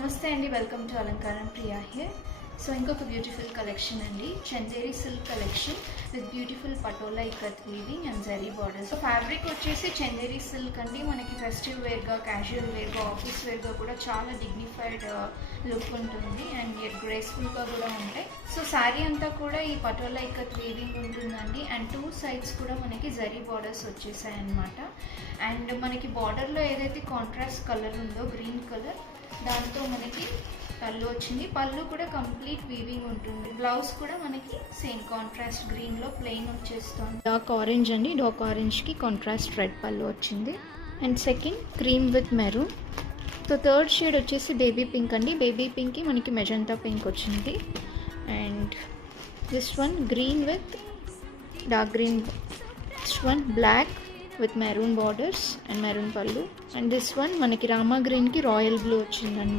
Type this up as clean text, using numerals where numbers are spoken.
నమస్తే అండి, welcome to అలంకారం ప్రియా హియర్. సో ఇంకొక బ్యూటిఫుల్ కలెక్షన్ అండి, Chanderi silk collection with beautiful patola ikat weaving and zari border. So fabric వచ్చేసి చందేరి సిల్క్ అండి. మనకి ఫెస్టివ్ వేర్గా, క్యాజువల్ వేర్గా, ఆఫీస్ వేర్గా కూడా చాలా డిగ్నిఫైడ్ లుక్ ఉంటుంది అండ్ గ్రేస్ఫుల్గా కూడా ఉంటాయి. సో శారీ అంతా కూడా ఈ పటోలా ఇక్కత్ వీవింగ్ ఉంటుందండి అండ్ టూ సైడ్స్ కూడా మనకి జరీ బార్డర్స్ వచ్చేసాయి అన్నమాట. అండ్ మనకి బార్డర్లో ఏదైతే కాంట్రాస్ట్ కలర్ ఉందో గ్రీన్ కలర్, దాంతో మనకి పళ్ళు వచ్చింది. పళ్ళు కూడా కంప్లీట్ వీవింగ్ ఉంటుంది. బ్లౌజ్ కూడా మనకి సేమ్ కాంట్రాస్ట్ గ్రీన్లో ప్లెయిన్ వచ్చేస్తుంది. డార్క్ ఆరెంజ్ అండి, డార్క్ ఆరెంజ్కి కాంట్రాస్ట్ రెడ్ పళ్ళు వచ్చింది. And second cream with maroon. So third shade వచ్చేసి బేబీ పింక్ అండి. బేబీ పింక్కి మనకి మెజంతా పింక్ వచ్చింది. And this one green with dark green. This one black with maroon borders and maroon pallu, and this one మనకి రామా గ్రీన్కి royal blue వచ్చిందండి.